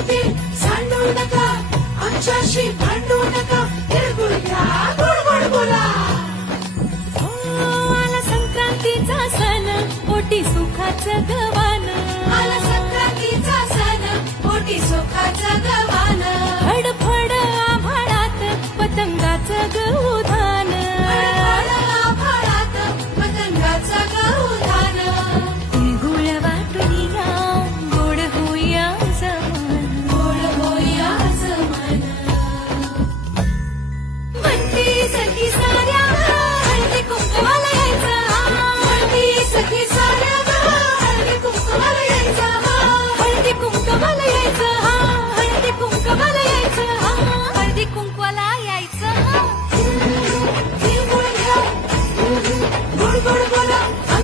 येते सांडू नका, आमच्याशी भांडू नका, तिळगुळ घ्या, गोड गोड बोला. आला संक्रांतीचा सण, पोटी सुखाचं गवान. आला संक्रांतीचा सण, पोटी सुखाचं गवान. फडफड आभाळात पतंगाचं गहुधान. आभाळात पतंगाचं गहुधान. तिळगुळ वाटून या, गोड होऊया समान. गोड होया समान. म्हणती सखी साऱ्या हळदी कुंकवाला यायचं. म्हणती सखी साऱ्या हळदी कुंकवाला यायचं. हळदी कुंकवाला यायचं, हळदी कुंकवाला यायचं, हळदी कुंकवाला यायचं. तिळगुळ घ्या, गोड गोड